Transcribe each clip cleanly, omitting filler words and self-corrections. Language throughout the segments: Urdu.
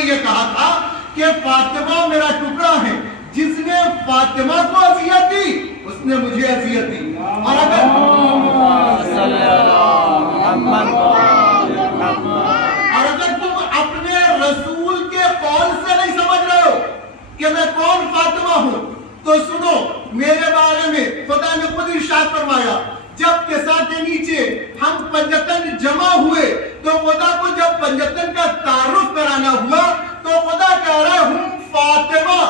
نے یہ کہا تھا کہ فاطمہ میرا ٹکڑا ہے، جس نے فاطمہ کو اذیت دی اس نے مجھے اذیت دی. اور اگر تم اپنے رسول کے قول سے نہیں سمجھ رہے ہو کہ میں کون فاطمہ ہوں تو سنو میرے بارے میں خدا نے خود ارشاد فرمایا، جب کسا کے نیچے ہم پنجتن جمع ہوئے تو خدا کو جب پنجتن کا تعارف کرانا ہوا تو خدا کہہ رہا ہے ہم فاطمہ،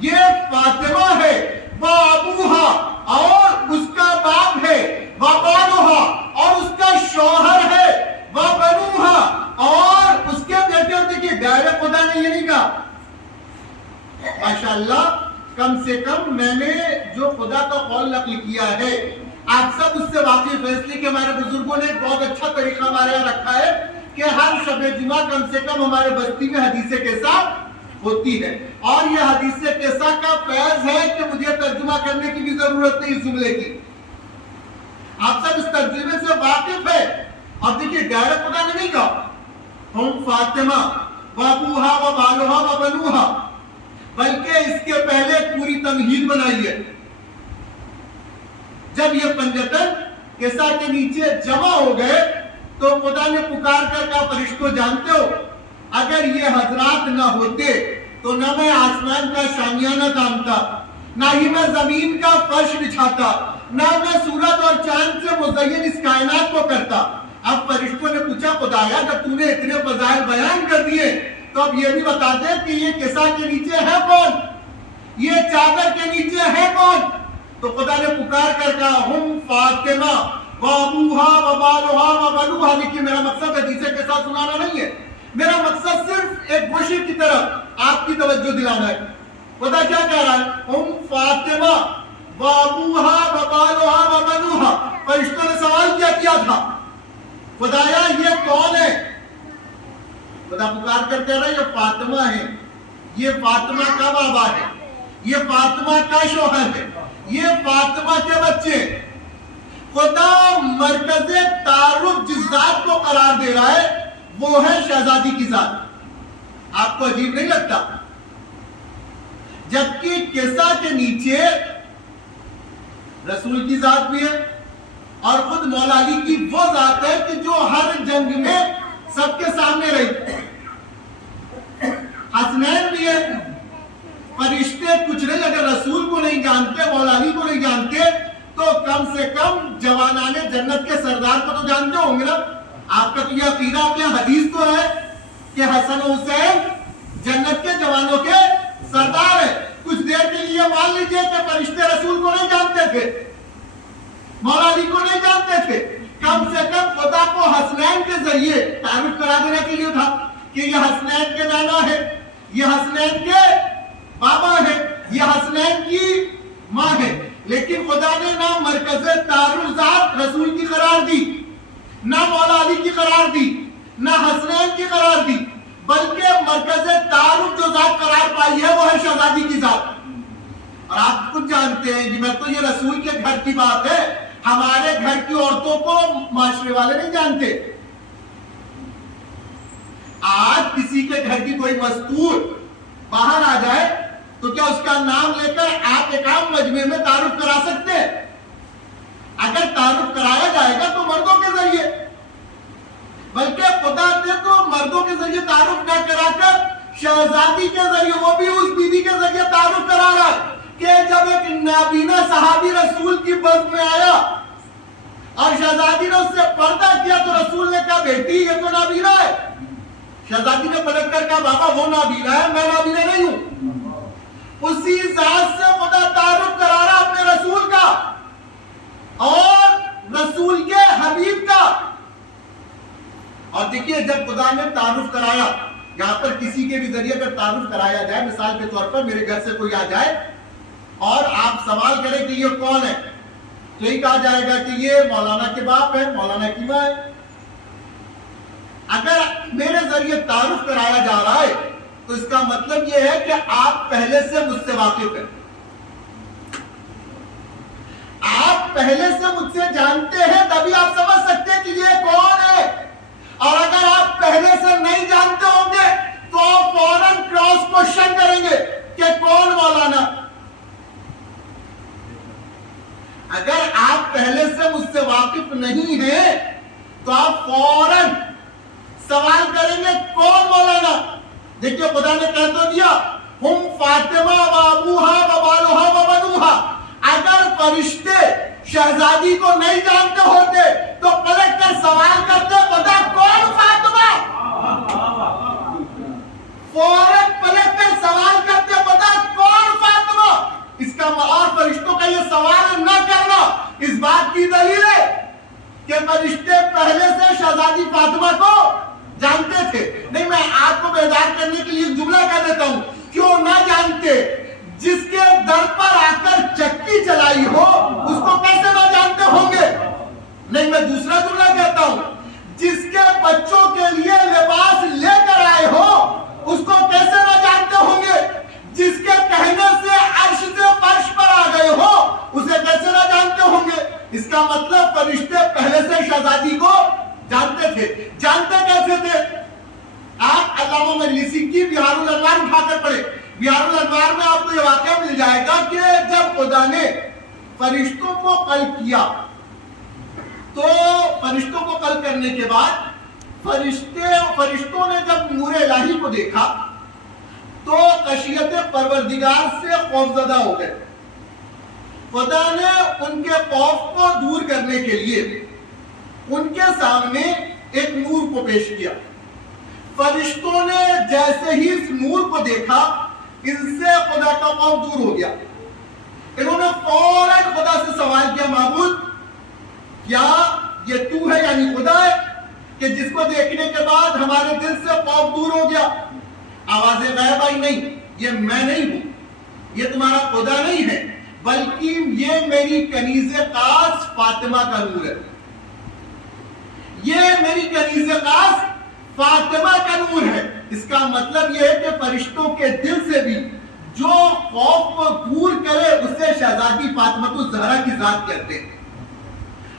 یہ فاطمہ ہے، وہ ابوہا اور اس کا باپ ہے، وہ بالوہا اور اس کا شوہر ہے، وہ بنوہا اور اس کے بیٹے ہوتے. کہ ڈائریکٹ خدا نے یہ نہیں کہا. ماشاءاللہ کم سے کم میں نے جو خدا کا قول نقل کیا ہے آپ سب اس سے واقف ہے، اس لیے کہ ہمارے بزرگوں نے بہت اچھا طریقہ ہمارے یہاں رکھا ہے کہ ہر شب جمعہ کم سے کم ہمارے بستی میں حدیث قصہ ہوتی ہے. اور یہ حدیث قصہ کا فیض ہے کہ مجھے ترجمہ کرنے کی بھی ضرورت نہیں اس جملے کی، آپ سب اس ترجمے سے واقف ہے. اور دیکھیے ڈائریکٹ خدا نے نہیں کہا ہم فاطمہ وابوہا وبالوہا وبنوہا، بلکہ اس کے پہلے پوری تمہید بنائی ہے. جب یہ پنجتن کسا کے نیچے جمع ہو گئے تو خدا نے پکار کر کہا فرشتوں جانتے ہو اگر یہ حضرات نہ ہوتے تو نہ میں آسمان کا شامیانہ تانتا، نہ ہی میں زمین کا فرش بچھاتا، نہ میں سورج اور چاند سے مزین اس کائنات کو کرتا. اب فرشتوں نے پوچھا خدایا جب تو نے اتنے فضائل بیان کر دیے تو اب یہ بھی بتا دے کہ یہ کسا کے نیچے ہے کون، یہ چادر کے نیچے ہے کون. تو خدا نے پکار کر کہا ہم فاطمہ وابوہا وبالوہا وبنوہا. لیکن میرا مقصد حدیث کے ساتھ سنانا نہیں ہے، میرا مقصد صرف ایک گوشے کی طرف آپ کی توجہ دلانا ہے. خدا کیا کہہ رہا ہے ہم فاطمہ وابوہا وبالوہا وبنوہا. فرشتوں نے سوال کیا تھا خدایا یہ کون ہے؟ خدا پکار کر کہہ رہا ہے یہ فاطمہ ہے، یہ فاطمہ کا بابا ہے، یہ فاطمہ کا شوہر ہے، یہ فاطمہ کے بچے. خدا مرکز تعارف جس ذات کو قرار دے رہا ہے وہ ہے شہزادی کی ذات. آپ کو عجیب نہیں لگتا؟ جبکہ کسا کے نیچے رسول کی ذات بھی ہے اور خود مولا علی کی وہ ذات ہے کہ جو ہر جنگ میں سب کے سامنے رہی. حسنین بھی ہے. فرشتے کچھ نہیں، اگر رسول کو نہیں جانتے مولا علی کو نہیں جانتے تو کم سے کم جوانان جنت کے سردار کو تو جانتے ہوں گے نا. آپ کا تو یہ عقیدہ اپنے حدیث تو ہے کہ حسن و حسین جنت کے جوانوں کے سردار ہے. کچھ دیر کے لیے مان لیجئے کہ فرشتے رسول کو نہیں جانتے تھے، مولا علی کو نہیں جانتے تھے، کم سے کم خدا کو حسنین کے ذریعے تعارف کرا دینے کے لیے تھا کہ یہ حسنین کے نانا ہے، یہ حسنین کے بابا ہے، یہ حسنین کی ماں ہے. لیکن خدا نے نہ مرکز تعارف ذات رسول کی قرار دی، نہ مولا علی کی قرار دی، نہ حسنین کی قرار دی، بلکہ مرکز تعارف جو ذات قرار پائی ہے وہ ہے شہزادی کی ذات. اور آپ خود جانتے ہیں جی میں تو یہ رسول کے گھر کی بات ہے، ہمارے گھر کی عورتوں کو معاشرے والے نہیں جانتے. آج کسی کے گھر کی کوئی مستور باہر آ جائے تو کیا اس کا نام لے کر آپ ایک عام مجمع میں تعارف کرا سکتے ہیں؟ اگر تعارف کرایا جائے گا تو مردوں کے ذریعے، بلکہ خدا نے تو مردوں کے ذریعے تعارف نہ کرا کر شہزادی کے ذریعے، وہ بھی اس بیوی کے ذریعے تعارف کرا رہا ہے کہ جب ایک نابینا صحابی رسول کی بزم میں آیا اور شہزادی نے اس سے پردہ کیا تو رسول نے کہا بیٹی یہ تو نابینا ہے. شہزادی نے پلٹ کر کہا بابا وہ نابینا ہے میں نابینا نہیں ہوں. اسی ذات سے خدا تعارف کرا رہا اپنے رسول کا اور رسول کے حبیب کا. اور دیکھیے جب خدا نے تعارف کرایا، یہاں پر کسی کے بھی ذریعے اگر تعارف کرایا جائے، مثال کے طور پر میرے گھر سے کوئی آ جائے اور آپ سوال کریں کہ یہ کون ہے تو یہ کہا جائے گا کہ یہ مولانا کے باپ ہے، مولانا کی ماں ہے. اگر میرے ذریعے تعارف کرایا جا رہا ہے تو اس کا مطلب یہ ہے کہ آپ پہلے سے مجھ سے واقف ہیں، آپ پہلے سے مجھ سے جانتے ہیں، تبھی آپ سمجھ سکتے ہیں کہ یہ کون ہے. اور اگر آپ پہلے سے نہیں جانتے ہوں گے تو فوراً نہیں ہے تو آپ فوراً سوال کریں گے کون مولانا؟ دیکھیے خدا نے کہہ تو دیا ہم فاطمہ و ابوہا و بالوہا و بنوہا. اگر فرشتے شہزادی کو نہیں جانتے ہوتے تو پلٹ کر سوال کرتے بتا کون فاطمہ؟ فوراً پلٹ کر سوال کرتے بتا کون فاطمہ؟ اس کا اور فرشتوں کا یہ سوال نہ کرنا اس بات کی دلیل ہے کہ فرشتے پہلے سے شہزادی فاطمہ کو جانتے تھے. نہیں، میں آپ کو بیدار کرنے کے لیے ایک جملہ کہہ دیتا ہوں، کیوں نہ جانتے؟ جس کے در پر آ کر چکی چلائی ہو اس کو کیسے نہ جانتے ہوں گے؟ نہیں، میں دوسرا جملہ کہتا ہوں، جس کے بچوں کے لیے لباس لے کر آئے ہو اس کو کیسے نہ جانتے ہوں گے؟ جس کے کہنے سے عرش سے فرش پر آ گئے ہو اسے کیسے نہ جانتے ہوں گے؟ اس کا مطلب فرشتے پہلے سے شہزادی کو جانتے تھے. جانتے کیسے تھے؟ آپ علامہ مجلسی کی بہار الانوار اٹھا کر پڑھے. بہار الانوار میں آپ کو یہ واقعہ مل جائے گا کہ جب خدا نے فرشتوں کو قلب کیا تو فرشتوں کو قلب کرنے کے بعد فرشتوں نے جب نور الہی کو دیکھا تو خشیت پروردگار سے خوفزدہ ہو گئے. خدا نے ان کے خوف کو دور کرنے کے لیے ان کے سامنے ایک نور کو پیش کیا. فرشتوں نے جیسے ہی اس نور کو دیکھا ان سے خدا کا خوف دور ہو گیا. انہوں نے فوراً خدا سے سوال کیا، معبود کیا یہ تو ہے یعنی خدا ہے کہ جس کو دیکھنے کے بعد ہمارے دل سے خوف دور ہو گیا؟ آواز غیب آئی، نہیں یہ میں نہیں ہوں، یہ تمہارا خدا نہیں ہے بلکہ یہ میری کنیز خاص فاطمہ کا نور ہے. یہ میری کنیز خاص فاطمہ کا نور ہے. اس کا مطلب یہ ہے کہ فرشتوں کے دل سے بھی جو خوف کو دور کرے اسے شہزادی فاطمہ الزہرا کی ذات کہتے ہیں.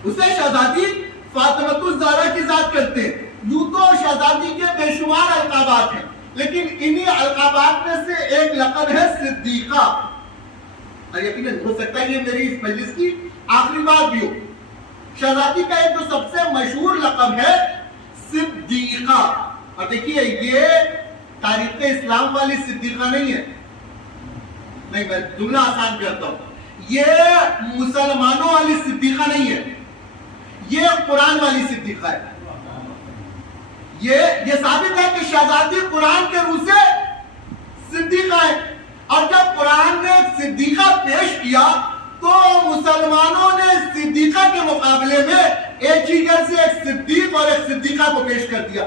اسے شہزادی فاطمہ الزہرا کی ذات کرتے ہیں. یوں تو شہزادی کے بے شمار القابات ہیں لیکن انہی القابات میں سے ایک لقب ہے صدیقہ. اور یقیناً ہو سکتا ہے یہ میری اس مجلس کی آخری بات بھی ہو. شہزادی کا ایک جو سب سے مشہور لقب ہے صدیقہ. اور دیکھیے یہ تاریخ اسلام والی صدیقہ نہیں ہے، نہیں میں جملہ آسان کرتا ہوں، یہ مسلمانوں والی صدیقہ نہیں ہے، یہ قرآن والی صدیقہ ہے. یہ ثابت ہے کہ شہزادی قرآن کے روح سے صدیقہ ہے. اور جب قرآن نے صدیقہ پیش کیا تو مسلمانوں نے صدیقہ کے مقابلے میں ایک ہی گھر سے ایک صدیق اور ایک صدیقہ کو پیش کر دیا.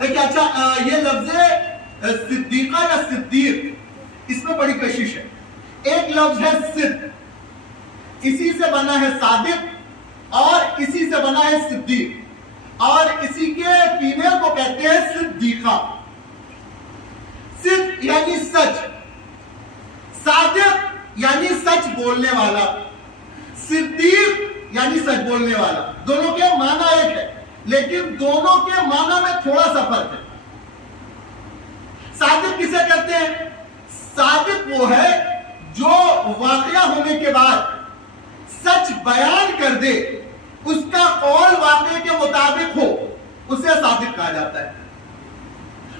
دیکھیں اچھا یہ لفظ صدیقہ یا صدیق اس میں بڑی کشش ہے. ایک لفظ ہے صدق، اسی سے بنا ہے صادق اور اسی سے بنا ہے صدیق، اور اسی کے فیمیل کو کہتے ہیں صدیقہ. صدق یعنی سچ، صادق یعنی سچ بولنے والا، صدیق یعنی سچ بولنے والا. دونوں کے معنی ایک ہے لیکن دونوں کے معنی میں تھوڑا سا فرق ہے. صادق کسے کہتے ہیں؟ صادق وہ ہے جو واقعہ ہونے کے بعد سچ بیان کر دے، اس کا قول واقعے کے مطابق ہو، اسے صادق کہا جاتا ہے.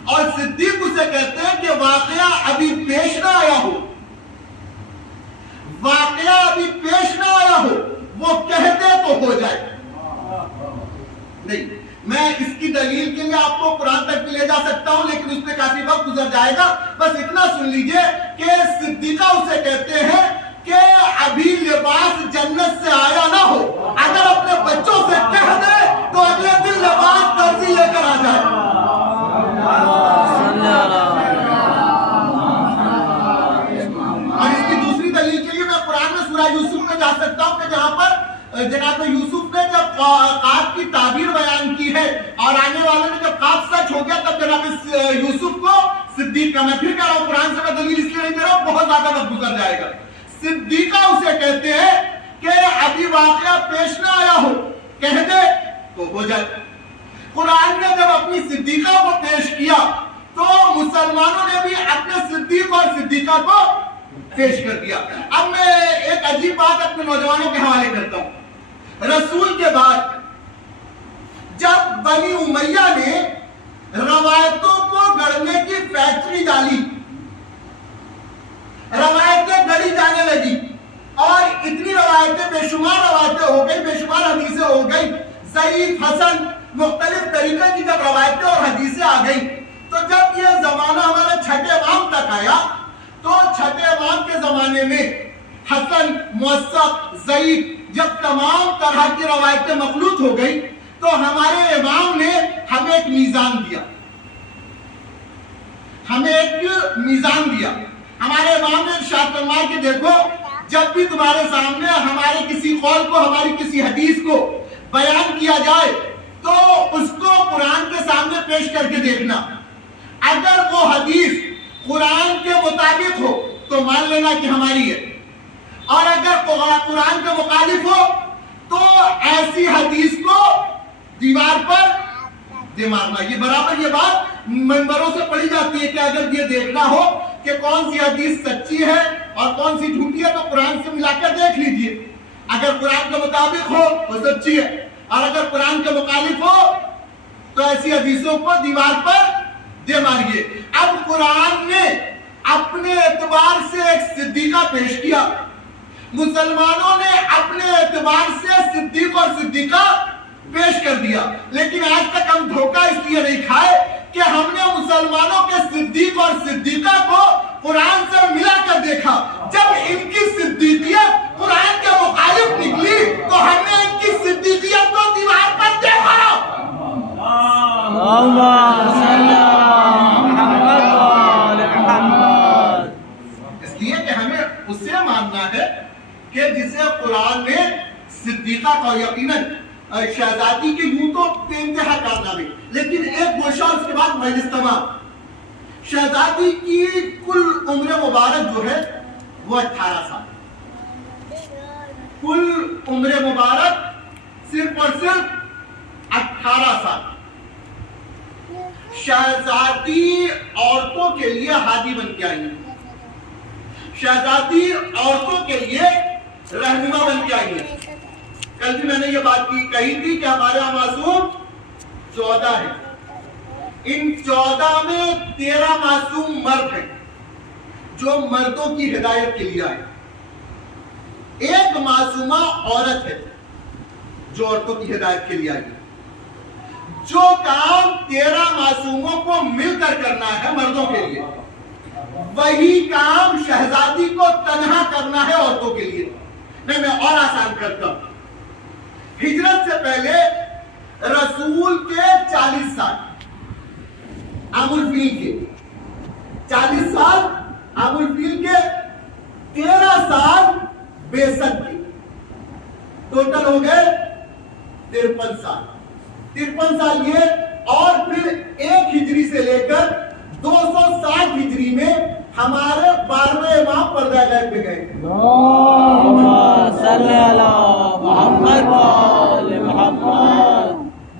اور صدیق اسے کہتے ہیں کہ واقعہ ابھی پیش نہ آیا ہو، واقعہ ابھی پیش نہ آیا ہو، وہ کہہ دے تو ہو جائے. نہیں میں اس کی دلیل کے لیے آپ کو قرآن تک بھی لے جا سکتا ہوں لیکن اس پہ کافی وقت گزر جائے گا. بس اتنا سن لیجئے کہ صدیقہ اسے کہتے ہیں کہ ابھی لباس جنت سے آیا نہ ہو، اگر اپنے بچوں سے کہہ دے تو اگلے دن لباس درزی لے کر آ جائے. اور اس کی دوسری دلیل کے لیے میں قرآن میں سورہ یوسف میں جا سکتا ہوں کہ جہاں پر جناب یوسف نے جب خواب کی تعبیر بیان کی ہے اور آنے والے نے جب خواب سچ ہو گیا تب جناب یوسف کو صدیق کا، میں پھر کہہ رہا ہوں قرآن سے میں دلیل اس لیے نہیں دے رہا ہوں، بہت زیادہ وقت گزر جائے گا. صدیقہ اسے کہتے ہیں کہ ابھی واقعہ پیش نہ آیا ہو، کہہ دے تو ہو جائے. قرآن نے جب اپنی صدیقہ کو پیش کیا تو مسلمانوں نے بھی اپنے صدیق اور صدیقہ کو پیش کر دیا. اب میں ایک عجیب بات اپنے نوجوانوں کے حوالے کرتا ہوں. رسول کے بعد جب بنی امیہ نے روایتوں کو گڑھنے کی فیکٹری ڈالی، روایتیں گڑھی جانے لگی اور اتنی روایتیں، بے شمار روایتیں ہو گئی، بے شمار حدیثیں ہو گئی، ضعیف، حسن، مختلف طریقے کی جب روایتیں اور حدیثیں آ گئی، تو جب یہ زمانہ ہمارے چھٹے امام تک آیا تو چھٹے امام کے زمانے میں حسن، موثق، ضعیف جب تمام طرح کی روایتیں مخلوط ہو گئی تو ہمارے امام نے ہمیں ایک میزان دیا، ہمیں ایک میزان دیا۔ ہمارے امام نے ارشاد فرمایا کہ دیکھو، جب بھی تمہارے سامنے ہمارے کسی قول کو، ہماری کسی حدیث کو بیان کیا جائے تو اس کو قرآن کے سامنے پیش کر کے دیکھنا، اگر وہ حدیث قرآن کے مطابق ہو تو مان لینا کہ ہماری ہے، اور اگر قرآن کے مخالف ہو تو ایسی حدیث کو دیوار پر دے مارنا۔ یہ برابر یہ بات منبروں سے پڑھی جاتی ہے کہ اگر یہ دیکھنا ہو کہ کون سی حدیث سچی ہے اور کون سی جھوٹی ہے تو قرآن سے ملا کر دیکھ لیجئے، اگر قرآن کے مطابق ہو وہ سچی ہے، اور اگر قرآن کے مخالف ہو تو ایسی حدیثوں کو دیوار پر دے ماریے۔ اب قرآن نے اپنے اعتبار سے ایک صدیقہ پیش کیا، مسلمانوں نے اپنے اعتبار سے صدیق اور صدیقہ پیش کر دیا، لیکن آج تک ہم دھوکہ اس لیے نہیں کھائے کہ ہم نے مسلمانوں کے صدیق اور صدیقہ کو قرآن سے ملا کر دیکھا۔ جب ان کی صدیقیت قرآن کے مخالف نکلی تو ہم نے ان کی صدیقیت کو دیوار پر دیکھا۔ اس لیے کہ ہمیں اسے ماننا ہے کہ جسے قرآن نے صدیقہ کا، یقیناً شہزادی کے یوں تو بے انتہا کارنامے، لیکن ایک گوشہ اس کے بعد مجلس تمام۔ شہزادی کی کل عمر مبارک جو ہے وہ 18 سال، کل عمر مبارک صرف اور صرف 18 سال۔ شہزادی عورتوں کے لیے ہادی بن کے آئی ہے، شہزادی عورتوں کے لیے رہنما بن کے آئی ہے۔ کل بھی میں نے یہ بات کہی تھی کہ ہمارے یہاں معصوم 14 ہیں، ان 14 میں 13 معصوم مرد ہیں جو مردوں کی ہدایت کے لیے آئے، ایک معصومہ عورت ہے جو عورتوں کی ہدایت کے لیے آئی۔ جو کام 13 معصوموں کو مل کر کرنا ہے مردوں کے لیے، وہی کام شہزادی کو تنہا کرنا ہے عورتوں کے لیے۔ میں اور آسان کرتا ہوں، ہجرت سے پہلے رسول کے 40 سال، عام الفیل کے 40 سال، عام الفیل کے 13 سال بعثت کے، ٹوٹل ہو گئے 53 سال۔ 53 سال یہ، اور پھر 1 ہجری سے لے کر 260 ہجری میں ہمارے 12ویں امام پردہ غیب پہ گئے۔ اللہم صلی علی محمد وآل محمد۔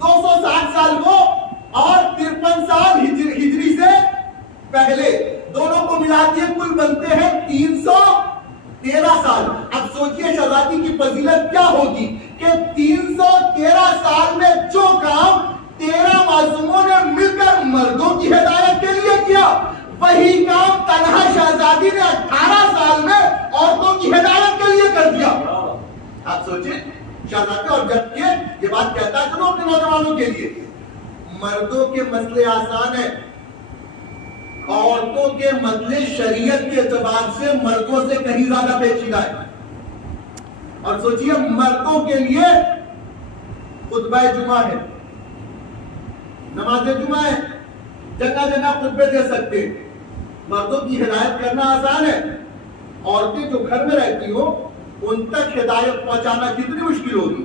260 سال وہ اور 53 سال ہجری سے پہلے، دونوں کو ملا دیے کل بنتے ہیں 313 سال۔ اب سوچئے شہزادی کی فضیلت کیا ہوگی کہ 313 سال میں جو کام 13 معصوموں نے مل کر مردوں کی ہدایت کے لیے کیا، وہی کام تنہا شہزادی نے 18 سال میں عورتوں کی ہدایت کے لیے کر دیا۔ آپ سوچیں شہزادی، اور جبکہ یہ بات کہتا ہے چلو اپنے نوجوانوں کے لیے، مردوں کے مسئلے آسان ہیں، عورتوں کے مسئلے شریعت کے اعتبار سے مردوں سے کہیں زیادہ پیچیدہ ہے۔ اور سوچئے مردوں کے لیے خطبہ جمعہ ہے، نماز جمعہ ہے، جگہ جگہ خطبے دے سکتے ہیں۔ مردوں کی ہدایت کرنا آسان ہے، عورتیں جو گھر میں رہتی ہو ان تک ہدایت پہنچانا کتنی مشکل ہوگی۔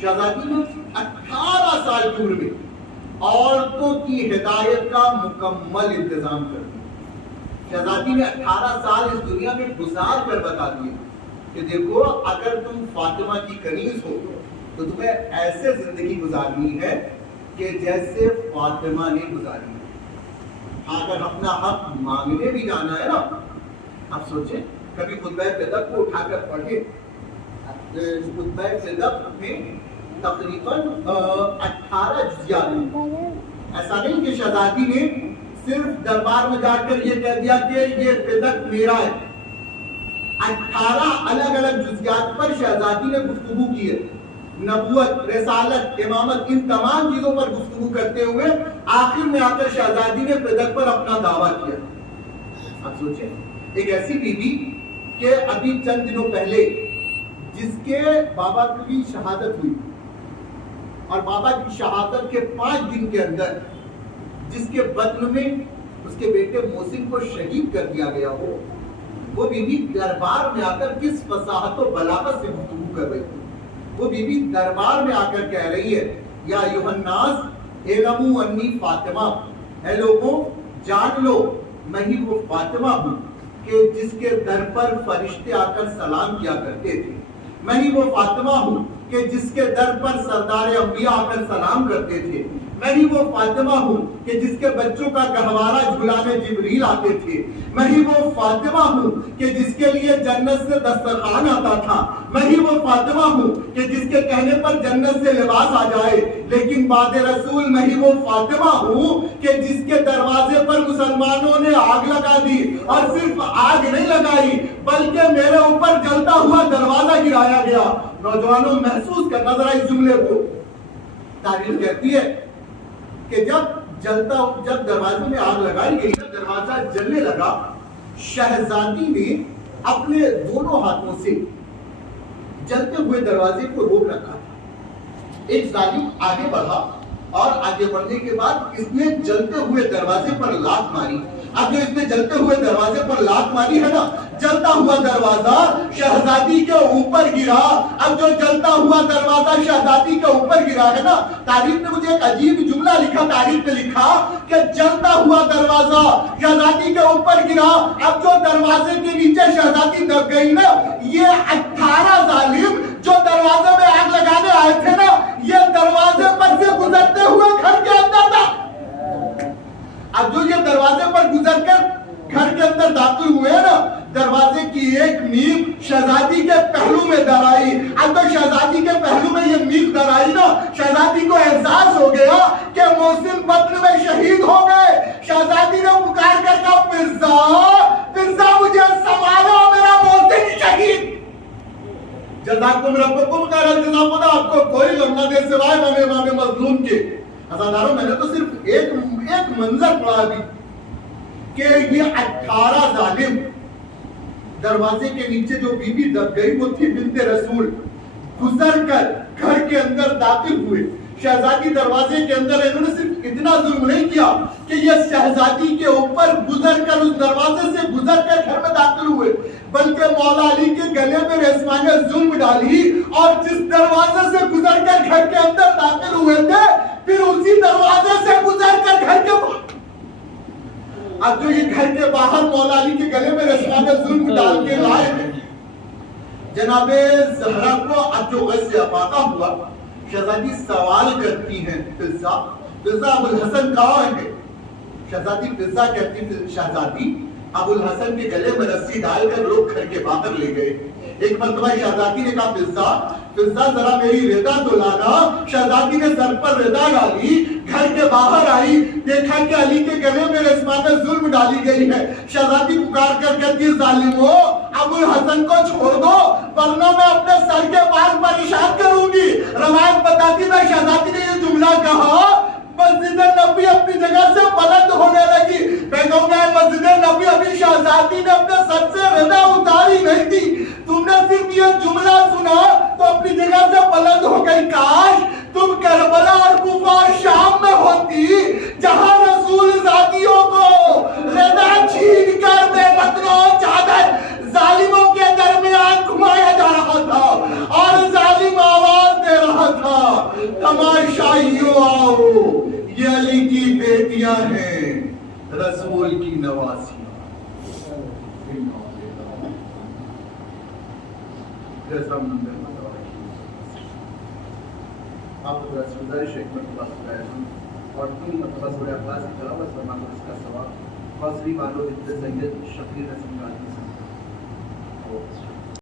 شہزادی نے 18 سال کی عمر میں عورتوں کی ہدایت کا مکمل انتظام کر دیا۔ شہزادی نے 18 سال اس دنیا میں گزار کر بتا دیے کہ دیکھو، اگر تم فاطمہ کی کنیز ہو تو تمہیں ایسے زندگی گزارنی ہے کہ جیسے فاطمہ نے گزاری ہے۔ اگر اپنا حق مانگنے بھی جانا ہے نا، آپ سوچیں کبھی خطبہ فدق کو اٹھا کر پڑھے، خطبہ فدق میں تقریباً 18 جزیات ہیں. ایسا نہیں کہ شہزادی نے صرف دربار میں جا کر یہ کہہ دیا کہ یہ فدق میرا ہے. 18 الگ الگ جزیات پر شہزادی نے گفتگو کی ہے. نبوت، رسالت، امامت، ان تمام چیزوں پر گفتگو کرتے ہوئے آخر میں آ کر شہزادی نے فدق پر اپنا دعویٰ کیا. اب سوچیں، ایک ایسی بیوی کہ ابھی چند دنوں پہلے جس کے بابا کی شہادت ہوئی اور بابا کی شہادت کے 5 دن کے اندر جس کے بطن میں اس کے بیٹے محسن کو شہید کر دیا گیا ہو، وہ بیوی دربار میں آ کر کس فصاحت و بلاغت سے گفتگو کر رہی تھی. وہ بیوی دربار میں آ کر کہہ رہی ہے یا ایھا الناس اعلموا انی فاطمہ، اے لوگوں جان لو میں ہی وہ فاطمہ ہوں کہ جس کے در پر فرشتے آ کر سلام کیا کرتے تھے. میں ہی وہ فاطمہ ہوں کہ جس کے در پر سردار انبیاء آ کر سلام کرتے تھے. میں ہی وہ فاطمہ ہوں کہ جس کے بچوں کا گہوارہ جھلانے جبریل آتے تھے. میں ہی وہ فاطمہ ہوں کہ جس کے لیے جنت سے دسترخوان آتا تھا. میں ہی وہ فاطمہ ہوں کہ جس کے کہنے پر جنت سے لباس آ جائے. لیکن بعد رسول میں ہی وہ فاطمہ ہوں کہ جس کے دروازے پر مسلمانوں نے آگ لگا دی، اور صرف آگ نہیں لگائی بلکہ میرے اوپر جلتا ہوا دروازہ گرایا گیا. نوجوانوں محسوس کرنا ذرا اس جملے کو. تاریخ کہتی ہے کہ جب دروازے میں آگ لگائی گئی، دروازہ جلنے لگا، شہزادی نے اپنے دونوں ہاتھوں سے جلتے ہوئے دروازے کو روک رکھا تھا. ایک ظالم آگے بڑھا اور آگے بڑھنے کے بعد اس نے جلتے ہوئے دروازے پر لات ماری. اب جو اس نے جلتے ہوئے دروازے پر لات ماری ہے نا، جلتا ہوا دروازہ شہزادی کے اوپر گرا. اب جو جلتا ہوا دروازہ شہزادی کے اوپر گرا ہے نا، تاریخ نے مجھے ایک عجیب جملہ لکھا. تاریخ نے لکھا کہ جلتا ہوا دروازہ شہزادی کے اوپر گرا. اب جو دروازے کے نیچے شہزادی دب گئی نا، یہ 18 ظالم جو دروازے میں آگ لگانے آئے تھے نا، یہ دروازے پر سے گزرتے ہوئے گھر کے اندر تھا. اب جو یہ دروازے پر گزر کر گھر کے اندر داخل ہوئے نا، دروازے کی ایک میخ شہزادی کے پہلو میں در آئی. اب تو شہزادی کے پہلو میں یہ میخ در آئی نا، شہزادی کو احساس ہو گیا کہ محسن بطن میں شہید ہو گئے. شہزادی نے پکار کر کہا فرزا مجھے سنبھالو، میرا محسن شہید. جزاکم ربکم خیر الجزا. آپ کو کوئی غم نہ دے سوائے امام مظلوم کے. عزاداروں، میں نے تو صرف ایک منظر پڑھا ابھی کہ یہ 18 ظالم دروازے کے نیچے جو بی بی دب گئی وہ تھی بنت رسول، گزر کر گھر کے اندر داخل ہوئے. شہزادی دروازے کے اندر انہوں نے صرف اتنا ظلم نہیں کیا کہ یہ شہزادی کے اوپر گزر کر اس دروازے سے گزر کر گھر میں داخل ہوئے، بلکہ مولا علی کے گلے میں ریسمانیہ ظلم ڈالی. اور جس دروازے سے گزر کر گھر کے اندر داخل ہوئے تھے، پھر اسی دروازے سے گزر کر گھر کے اب جو یہ گھر کے باہر مولا علی کے گلے میں ریسمانیہ ظلم ڈال کے لائے ہیں، جناب زہرا کو اب جو غصے سے افاقہ ہوا، شہزادی سوال کرتی ہیں فضا ابو الحسن کہاں ہے؟ شہزادی فضا کہتی ہیں شہزادی ابو الحسن کے گلے میں رسی ڈال کر لوگ گھر کے باہر لے گئے. ایک مرتبہ شہزادی نے کہا فضا ذرا میری رضا تو لانا. شہزادی نے سر پر رضا ڈالی، گھر کے باہر آئی، دیکھا کہ علی کے گلے میں رسمانیہ ظلم ڈالی گئی ہے. شہزادی پکار کر کہتی ہے ظالمو ابو الحسن کو چھوڑ دو ورنہ میں اپنے سر کے بال پریشان کروں گی. روایت بتاتی ہے شہزادی نے یہ جملہ کہا، مسجد نبی اپنی جگہ سے بلند ہونے لگی. میں کہوں گا مسجد نبی ابھی شہزادی نے اپنے سر سے رضا اتاری نہیں تھی، تم نے صرف یہ جملہ سنا تو اپنی جگہ سے بلند ہو گئی. کاش تم کربلا اور کوفہ اور شام میں ہوتی، جہاں رسول ذاتیوں کو رضا چھین کر بے بطنوں چادر ظالموں کے درمیان گھمایا جا رہا تھا اور ظالم آواز دے رہا تھا تماشائیوں آؤ، یہ علی کی بیٹیاں ہیں، رسول کی نوازیاں. جیسا منظر آپ کو گزارش ایک مرتبہ سنائے اور 3 مرتبہ سورہ اخلاص کی تلاوت فرمانا اس کا ثواب. حاضری والوں سید شفیع رسول اللہ